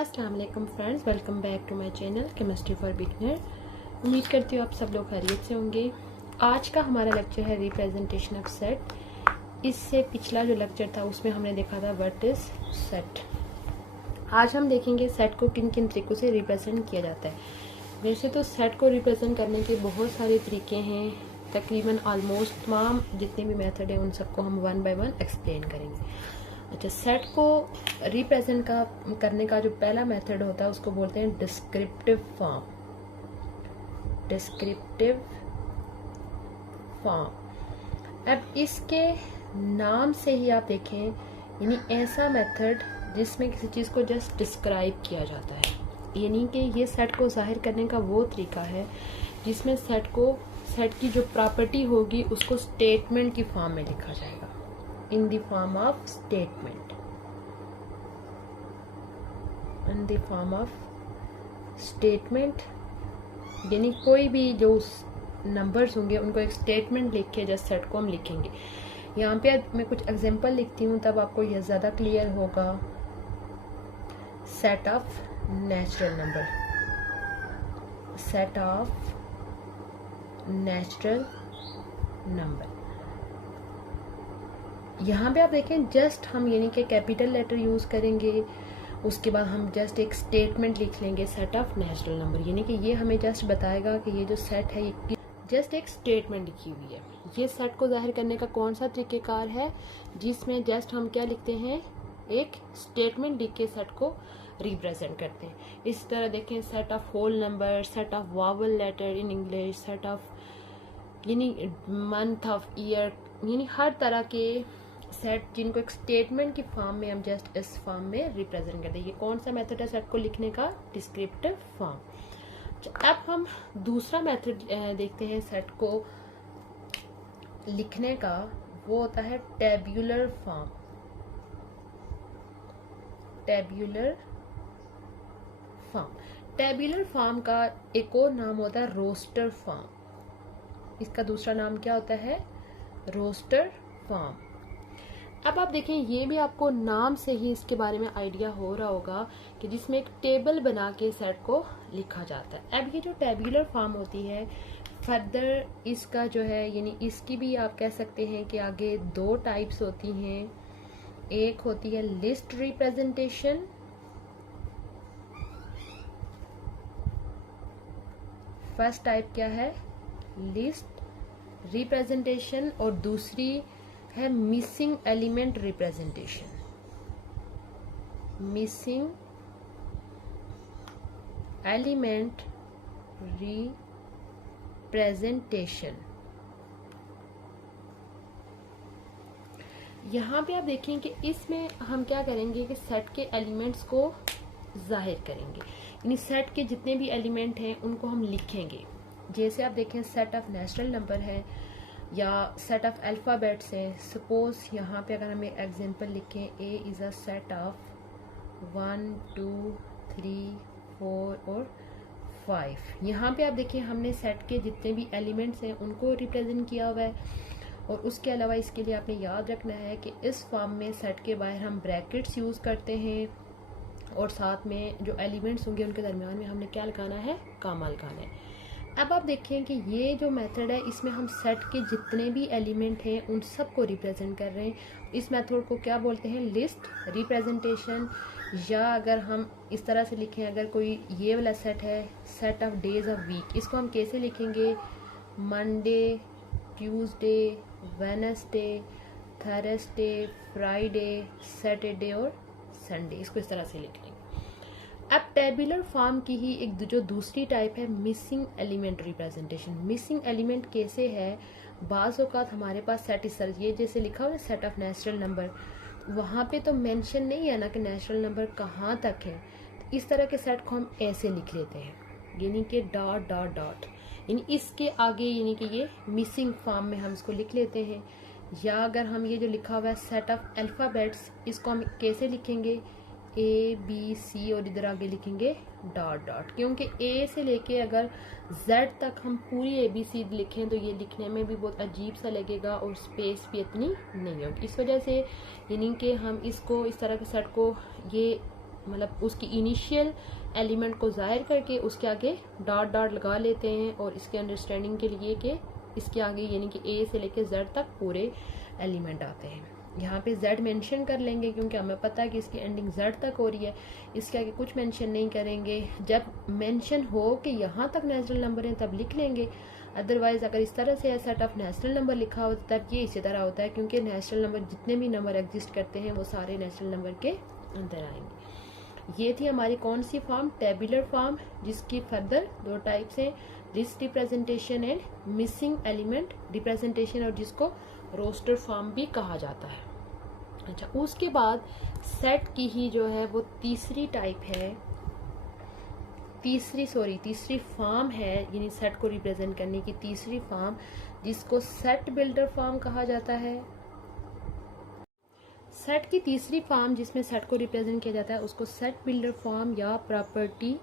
अस्सलाम वालेकुम friends, welcome back to my channel chemistry for beginner. उम्मीद करती हूँ आप सब लोग खैरियत से होंगे। आज का हमारा लेक्चर है रिप्रेजेंटेशन ऑफ सेट। इससे पिछला जो लेक्चर था उसमें हमने देखा था व्हाट इज सेट। आज हम देखेंगे सेट को किन किन तरीक़ों से रिप्रेजेंट किया जाता है। वैसे तो सेट को रिप्रेजेंट करने के बहुत सारे तरीके हैं, तकरीबन ऑलमोस्ट तमाम जितने भी मेथड हैं उन सबको हम वन बाय वन एक्सप्लेन करेंगे। अच्छा, सेट को रिप्रेजेंट करने का जो पहला मेथड होता है उसको बोलते हैं डिस्क्रिप्टिव फॉर्म। Descriptive form. अब इसके नाम से ही आप देखें, यानी ऐसा मेथड जिसमें किसी चीज़ को जस्ट डिस्क्राइब किया जाता है, यानी कि ये सेट को जाहिर करने का वो तरीका है जिसमें सेट की जो प्रॉपर्टी होगी उसको स्टेटमेंट की फॉर्म में लिखा जाएगा, in the form of statement, in the form of statement। यानी कोई भी जो नंबर्स होंगे उनको एक स्टेटमेंट लिख के जस्ट सेट को हम लिखेंगे। यहाँ पे मैं कुछ एग्जांपल लिखती हूँ तब आपको यह ज़्यादा क्लियर होगा। Set of natural number, set of natural number. यहाँ पे आप देखें जस्ट हम यानी कि कैपिटल लेटर यूज़ करेंगे, उसके बाद हम जस्ट एक स्टेटमेंट लिख लेंगे सेट ऑफ नेचुरल नंबर, यानी कि ये हमें जस्ट बताएगा कि ये जो सेट है ये जस्ट एक स्टेटमेंट लिखी हुई है। ये सेट को जाहिर करने का कौन सा तरीक़ेकार है जिसमें जस्ट हम क्या लिखते हैं, एक स्टेटमेंट लिख के सेट को रिप्रेजेंट करते हैं। इस तरह देखें set of whole number, set of vowel letter in English, set of यानी मंथ ऑफ ईयर, यानी हर तरह के सेट जिनको एक स्टेटमेंट की फॉर्म में हम जस्ट इस फॉर्म में रिप्रेजेंट करते हैं। ये कौन सा मेथड है सेट को लिखने का, डिस्क्रिप्टिव फॉर्म। अब हम दूसरा मेथड देखते हैं सेट को लिखने का, वो होता है tabular form. Tabular form. Tabular form का एक और नाम होता है रोस्टर फॉर्म। इसका दूसरा नाम क्या होता है, रोस्टर फॉर्म। अब आप देखें ये भी आपको नाम से ही इसके बारे में आइडिया हो रहा होगा कि जिसमें एक टेबल बना के सेट को लिखा जाता है। अब ये जो टेबुलर फॉर्म होती है, फर्दर इसका जो है यानी इसकी भी आप कह सकते हैं कि आगे दो टाइप्स होती हैं। एक होती है लिस्ट रिप्रेजेंटेशन, फर्स्ट टाइप क्या है, लिस्ट रिप्रेजेंटेशन, और दूसरी है missing element representation. Missing element representation. यहाँ पे आप देखें कि इसमें हम क्या करेंगे कि सेट के एलिमेंट्स को जाहिर करेंगे, यानी सेट के जितने भी एलिमेंट हैं उनको हम लिखेंगे। जैसे आप देखें सेट ऑफ नेचुरल नंबर है या सेट ऑफ अल्फ़ाबेट्स है। सपोज यहाँ पे अगर हम एक एग्जांपल लिखें, A is a set of 1 2 3 4 और 5। यहाँ पे आप देखिए हमने सेट के जितने भी एलिमेंट्स हैं उनको रिप्रेजेंट किया हुआ है। और उसके अलावा इसके लिए आपने याद रखना है कि इस फॉर्म में सेट के बाहर हम ब्रैकेट्स यूज़ करते हैं और साथ में जो एलिमेंट्स होंगे उनके दरमियान में हमने क्या लगाना है, कामा लगाना है। अब आप देखें कि ये जो मेथड है इसमें हम सेट के जितने भी एलिमेंट हैं उन सब को रिप्रेजेंट कर रहे हैं। इस मेथड को क्या बोलते हैं, लिस्ट रिप्रेजेंटेशन। या अगर हम इस तरह से लिखें, अगर कोई ये वाला सेट है, set of days of week, इसको हम कैसे लिखेंगे, Monday, Tuesday, Wednesday, Thursday, Friday, Saturday और संडे, इसको इस तरह से लिख लेंगे। अब टेबुलर फॉर्म की ही एक जो दूसरी टाइप है missing element representation. Missing element कैसे है, बाज़ औक़ात हमारे पास सेट इस तरह, ये जैसे लिखा हुआ है सेट ऑफ नेचुरल नंबर, वहाँ पे तो मेंशन नहीं है ना कि नेचुरल नंबर कहाँ तक है। तो इस तरह के सेट को हम ऐसे लिख लेते हैं, यानी कि डॉट डॉट डॉट, यानी इसके आगे यानी कि ये मिसिंग फॉर्म में हम इसको लिख लेते हैं। या अगर हम ये जो लिखा हुआ है सेट ऑफ अल्फ़ाबेट्स, इसको हम कैसे लिखेंगे, ए बी सी और इधर आगे लिखेंगे डॉट डॉट, क्योंकि ए से लेके अगर जेड तक हम पूरी ए बी सी लिखें तो ये लिखने में भी बहुत अजीब सा लगेगा और स्पेस भी इतनी नहीं होगी। इस वजह से यानी कि हम इसको इस तरह के सेट को ये मतलब उसकी इनिशियल एलिमेंट को जाहिर करके उसके आगे डॉट डॉट लगा लेते हैं, और इसके अंडरस्टैंडिंग के लिए कि इसके आगे यानी कि ए से लेके जेड तक पूरे एलिमेंट आते हैं। यहाँ पे जेड मेंशन कर लेंगे क्योंकि हमें पता है कि इसकी एंडिंग जेड तक हो रही है, इसके आगे कुछ मेंशन नहीं करेंगे। जब मेंशन हो कि यहाँ तक नेचुरल नंबर हैं तब लिख लेंगे, अदरवाइज अगर इस तरह से सेट ऑफ नेचुरल नंबर लिखा हो तब ये इसी तरह होता है, क्योंकि नेचुरल नंबर जितने भी नंबर एग्जिस्ट करते हैं वो सारे नेचुरल नंबर के अंदर आएंगे। ये थी हमारी कौन सी फॉर्म, टेबुलर फॉर्म, जिसकी फर्दर दो टाइप्स हैं, list representation and missing element representation, और जिसको रोस्टर फॉर्म भी कहा जाता है। अच्छा, उसके बाद सेट की ही जो है वो तीसरी टाइप है, तीसरी फॉर्म है, यानी सेट को रिप्रेजेंट करने की तीसरी फॉर्म, जिसको सेट बिल्डर फॉर्म कहा जाता है। सेट की तीसरी फॉर्म जिसमें सेट को रिप्रेजेंट किया जाता है उसको सेट बिल्डर फॉर्म या प्रॉपर्टी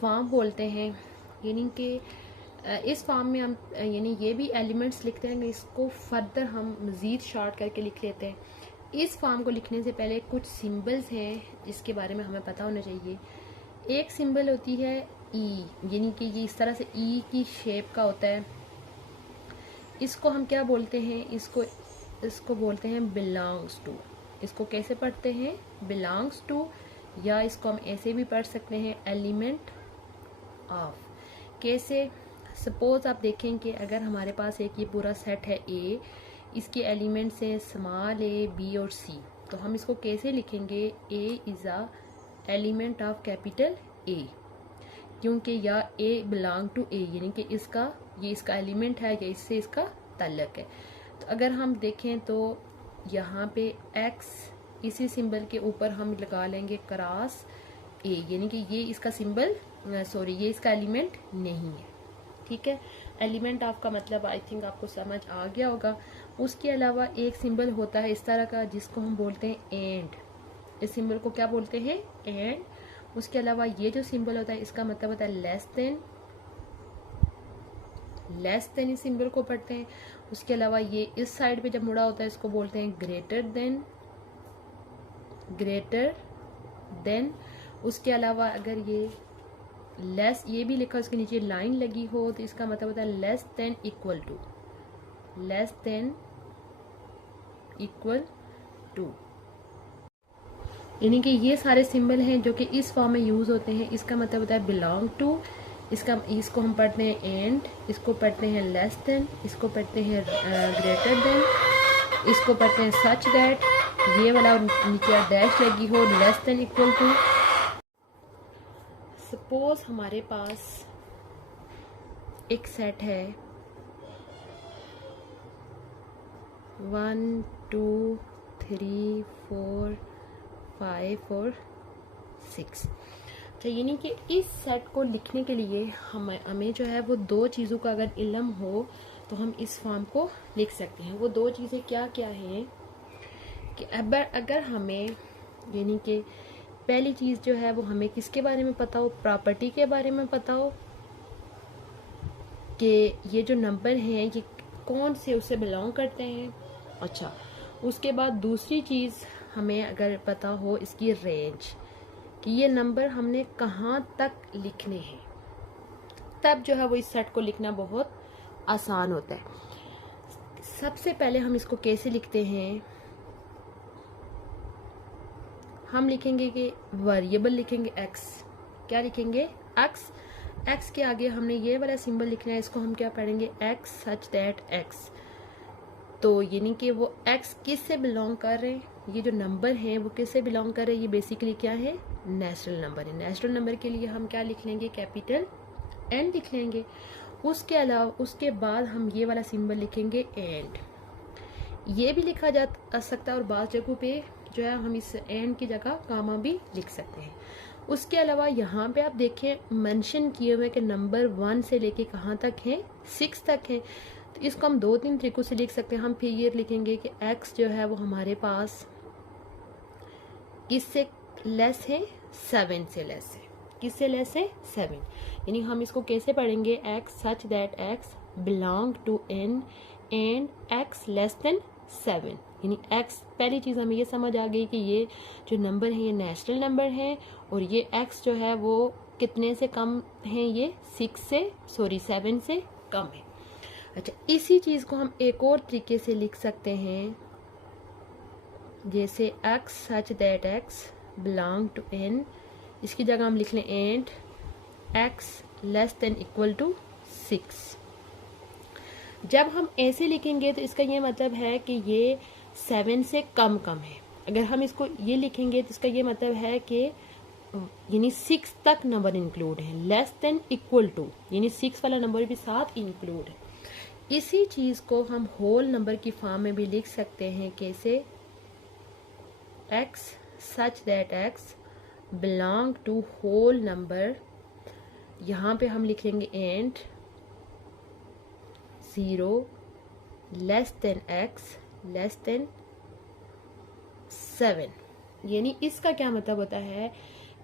फॉर्म बोलते हैं। यानी कि इस फॉर्म में हम यानी ये भी एलिमेंट्स लिखते हैं, इसको फर्दर हम मज़ीद शॉर्ट करके लिख लेते हैं। इस फॉर्म को लिखने से पहले कुछ सिंबल्स हैं जिसके बारे में हमें पता होना चाहिए। एक सिंबल होती है ई, यानी कि ये इस तरह से ई की शेप का होता है। इसको हम क्या बोलते हैं, इसको बोलते हैं बिलोंग्स टू। इसको कैसे पढ़ते हैं, बिलोंग्स टू, या इसको हम ऐसे भी पढ़ सकते हैं एलिमेंट ऑफ। कैसे, सपोज आप देखें कि अगर हमारे पास एक ये पूरा सेट है ए, इसके एलिमेंट्स हैं स्मॉल ए, बी और सी, तो हम इसको कैसे लिखेंगे, A is a element of capital A, क्योंकि या ए बिलोंग टू ए, यानी कि ये इसका एलिमेंट है या इससे इसका ताल्लुक है। तो अगर हम देखें तो यहाँ पे एक्स, इसी सिंबल के ऊपर हम लगा लेंगे क्रॉस ए, यानी कि ये इसका सिंबल ये इसका एलिमेंट नहीं है। ठीक है, एलिमेंट ऑफ का मतलब आई थिंक आपको समझ आ गया होगा। उसके अलावा एक सिंबल होता है इस तरह का जिसको हम बोलते हैं एंड। इस सिंबल को क्या बोलते हैं, एंड। उसके अलावा ये जो सिंबल होता है इसका मतलब होता है लेस देन इस सिंबल को पढ़ते हैं। उसके अलावा ये इस साइड पे जब मुड़ा होता है इसको बोलते हैं ग्रेटर देन। उसके अलावा अगर ये लेस ये भी लिखा उसके नीचे लाइन लगी हो तो इसका मतलब होता है लेस देन इक्वल टू। यानी कि ये सारे सिंबल हैं जो कि इस फॉर्म में यूज होते हैं। इसका मतलब होता है बिलोंग टू, इसको हम पढ़ते हैं एंड, इसको पढ़ते हैं लेस देन, इसको पढ़ते हैं ग्रेटर देन, इसको पढ़ते हैं सच दैट, ये वाला नीचे डैश लगी हो, less than equal to. Suppose हमारे पास एक सेट है 1 2 3 4 5 और 6। तो यानी कि इस सेट को लिखने के लिए हमें जो है वो दो चीज़ों का अगर इल्म हो तो हम इस फॉर्म को लिख सकते हैं। वो दो चीज़ें क्या क्या हैं कि अगर हमें यानी कि पहली चीज़ जो है वो हमें किसके बारे में पता हो, प्रॉपर्टी के बारे में पता हो कि ये जो नंबर हैं ये कौन से उससे बिलोंग करते हैं। अच्छा, उसके बाद दूसरी चीज़ हमें अगर पता हो इसकी रेंज, कि ये नंबर हमने कहाँ तक लिखने हैं, तब जो है वो इस सेट को लिखना बहुत आसान होता है। सबसे पहले हम इसको कैसे लिखते हैं, हम लिखेंगे कि वेरिएबल लिखेंगे x। क्या लिखेंगे, x के आगे हमने ये वाला सिंबल लिखना है, इसको हम क्या पढ़ेंगे x सच दैट x। तो यानी कि वो x किस से बिलोंग कर रहे हैं, ये जो नंबर हैं वो किस से बिलोंग कर रहे हैं, ये बेसिकली क्या है, नेचुरल नंबर है। नेचुरल नंबर के लिए हम क्या लिख लेंगे, कैपिटल N लिख लेंगे। उसके अलावा उसके बाद हम ये वाला सिंबल लिखेंगे एंड। ये भी लिखा जा सकता है और बाज़ जगहों पे जो है हम इस एंड की जगह कामा भी लिख सकते हैं। उसके अलावा यहाँ पे आप देखें मेंशन किए हुए कि नंबर 1 से लेके कहाँ तक है, 6 तक है। तो इसको हम 2-3 तरीकों से लिख सकते हैं। हम फिर ये लिखेंगे कि x जो है वो हमारे पास किससे लेस है, 7 से लेस है। किससे लेस है, 7। यानी हम इसको कैसे पढ़ेंगे, x such that x belong to n and x less than 7। यानी x, पहली चीज़ हमें ये समझ आ गई कि ये जो नंबर है ये नेचुरल नंबर है और ये x जो है वो कितने से कम है, ये 7 से कम है। अच्छा, इसी चीज़ को हम एक और तरीके से लिख सकते हैं, जैसे x such that x belong to n, इसकी जगह हम लिख लें and x less than equal to 6। जब हम ऐसे लिखेंगे तो इसका ये मतलब है कि ये 7 से कम है। अगर हम इसको ये लिखेंगे तो इसका ये मतलब है कि यानी 6 तक नंबर इंक्लूड है, लेस देन इक्वल टू यानी 6 वाला नंबर भी साथ इंक्लूड है। इसी चीज़ को हम होल नंबर की फॉर्म में भी लिख सकते हैं, कैसे, x such that x belong to whole number, यहाँ पे हम लिखेंगे and 0 less than x less than 7। यानी इसका क्या मतलब होता है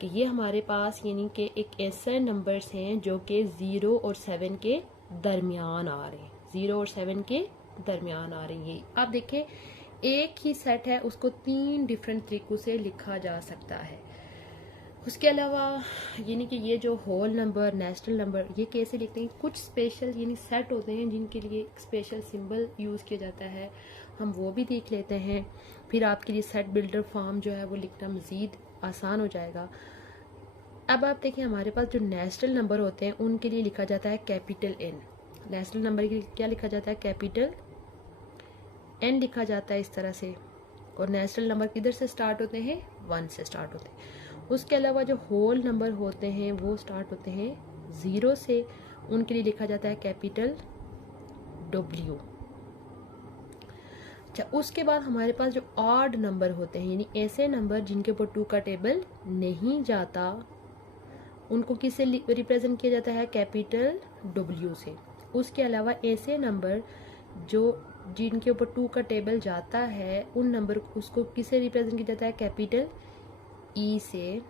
कि ये हमारे पास यानी कि एक ऐसे नंबर्स हैं जो कि 0 और 7 के दरमियान आ रहे हैं, 0 और 7 के दरमियान आ रही है। आप देखें एक ही सेट है, उसको 3 डिफरेंट तरीकों से लिखा जा सकता है। उसके अलावा यानी कि ये जो होल नंबर, नेचुरल नंबर, ये कैसे लिखते हैं, कुछ स्पेशल यानी सेट होते हैं जिनके लिए स्पेशल सिंबल यूज़ किया जाता है, हम वो भी देख लेते हैं। फिर आपके लिए सेट बिल्डर फॉर्म जो है वो लिखना मज़ीद आसान हो जाएगा। अब आप देखिए हमारे पास जो नेचुरल नंबर होते हैं उनके लिए लिखा जाता है कैपिटल N। नेचुरल नंबर के लिए क्या लिखा जाता है, कैपिटल N लिखा जाता है इस तरह से। और नेचुरल नंबर किधर से स्टार्ट होते हैं, 1 से स्टार्ट होते हैं। उसके अलावा जो होल नंबर होते हैं वो स्टार्ट होते हैं 0 से, उनके लिए लिखा जाता है कैपिटल W। अच्छा, उसके बाद हमारे पास जो ऑड नंबर होते हैं यानी ऐसे नंबर जिनके ऊपर 2 का टेबल नहीं जाता, उनको किससे रिप्रेजेंट किया जाता है, कैपिटल W से। उसके अलावा ऐसे नंबर जो जिनके ऊपर 2 का टेबल जाता है, उन नंबर उसको किससे रिप्रेजेंट किया जाता है, कैपिटल E से।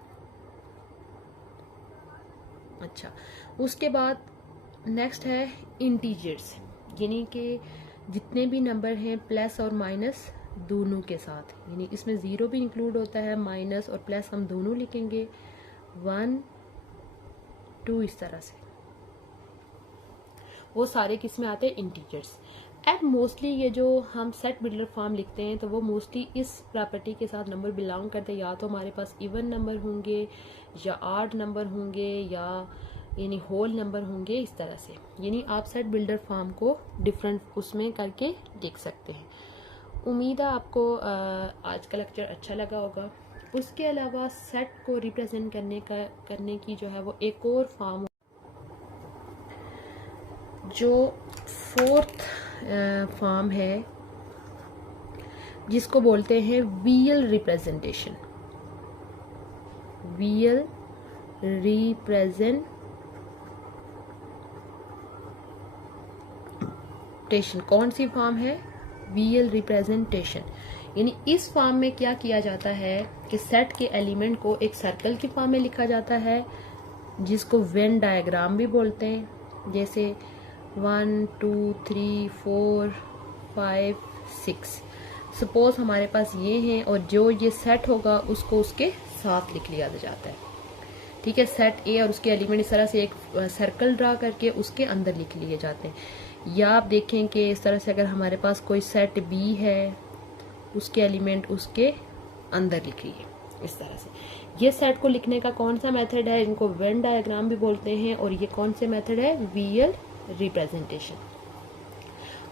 अच्छा, उसके बाद नेक्स्ट है इंटीजर्स, यानी कि जितने भी नंबर हैं प्लस और माइनस दोनों के साथ, यानी इसमें 0 भी इंक्लूड होता है, माइनस और प्लस हम दोनों लिखेंगे, 1 2 इस तरह से। वो सारे किस में आते हैं, इंटीजर्स। एंड मोस्टली ये जो हम सेट बिल्डर फॉर्म लिखते हैं तो वो मोस्टली इस प्रॉपर्टी के साथ नंबर बिलोंग करते हैं, या तो हमारे पास इवन नंबर होंगे या ऑड नंबर होंगे या यानी होल नंबर होंगे, इस तरह से। यानी आप सेट बिल्डर फॉर्म को डिफरेंट उसमें करके देख सकते हैं। उम्मीद है आपको आज का लेक्चर अच्छा लगा होगा। उसके अलावा सेट को रिप्रेजेंट करने की जो है वो एक और फॉर्म, जो 4th फॉर्म है जिसको बोलते हैं वीएल रिप्रेजेंटेशन। वीएल रिप्रेजेंटेशन कौन सी फॉर्म है, वीएल रिप्रेजेंटेशन। यानी इस फॉर्म में क्या किया जाता है कि सेट के एलिमेंट को एक सर्कल की फॉर्म में लिखा जाता है, जिसको वेन डायग्राम भी बोलते हैं। जैसे 1 2 3 4 5 6 सपोज हमारे पास ये हैं, और जो ये सेट होगा उसको उसके साथ लिख लिया जाता है। ठीक है, सेट ए और उसके एलिमेंट इस तरह से एक सर्कल ड्रा करके उसके अंदर लिख लिए जाते हैं। या आप देखें कि इस तरह से अगर हमारे पास कोई सेट बी है, उसके एलिमेंट उसके अंदर लिखिए इस तरह से। ये सेट को लिखने का कौन सा मेथड है, इनको वेन डायग्राम भी बोलते हैं, और ये कौन से मेथड है, वीएल रिप्रेजेंटेशन।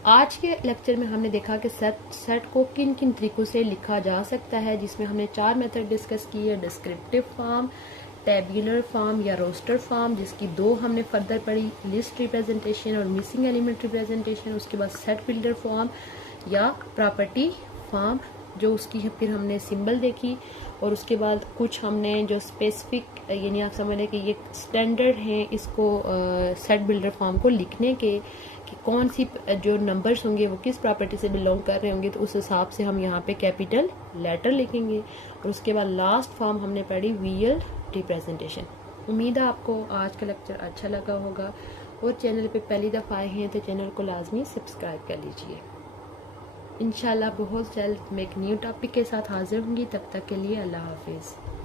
आज के लेक्चर में हमने देखा कि सेट को किन किन तरीकों से लिखा जा सकता है, जिसमें हमने 4 मेथड डिस्कस किए, डिस्क्रिप्टिव फॉर्म, टेबुलर फॉर्म या रोस्टर फॉर्म, जिसकी 2 हमने फर्दर पढ़ी, लिस्ट रिप्रेजेंटेशन और मिसिंग एलिमेंट रिप्रेजेंटेशन। उसके बाद सेट बिल्डर फॉर्म या प्रॉपर्टी फॉर्म, जो उसकी फिर हमने सिंबल देखी, और उसके बाद कुछ हमने जो स्पेसिफिक यानी आप समझ लें कि ये स्टैंडर्ड हैं इसको सेट बिल्डर फॉर्म को लिखने के, कि कौन सी जो नंबर्स होंगे वो किस प्रॉपर्टी से बिलोंग कर रहे होंगे, तो उस हिसाब से हम यहाँ पे कैपिटल लेटर लिखेंगे। और उसके बाद लास्ट फॉर्म हमने पढ़ी वीएल रिप्रेजेंटेशन। उम्मीद है आपको आज का लेक्चर अच्छा लगा होगा, और चैनल पे पहली दफ़ा आए हैं तो चैनल को लाजमी सब्सक्राइब कर लीजिए। इंशाल्लाह बहुत जल्द मैं एक न्यू टॉपिक के साथ हाजिर होंगी। तब तक के लिए अल्लाह हाफिज़।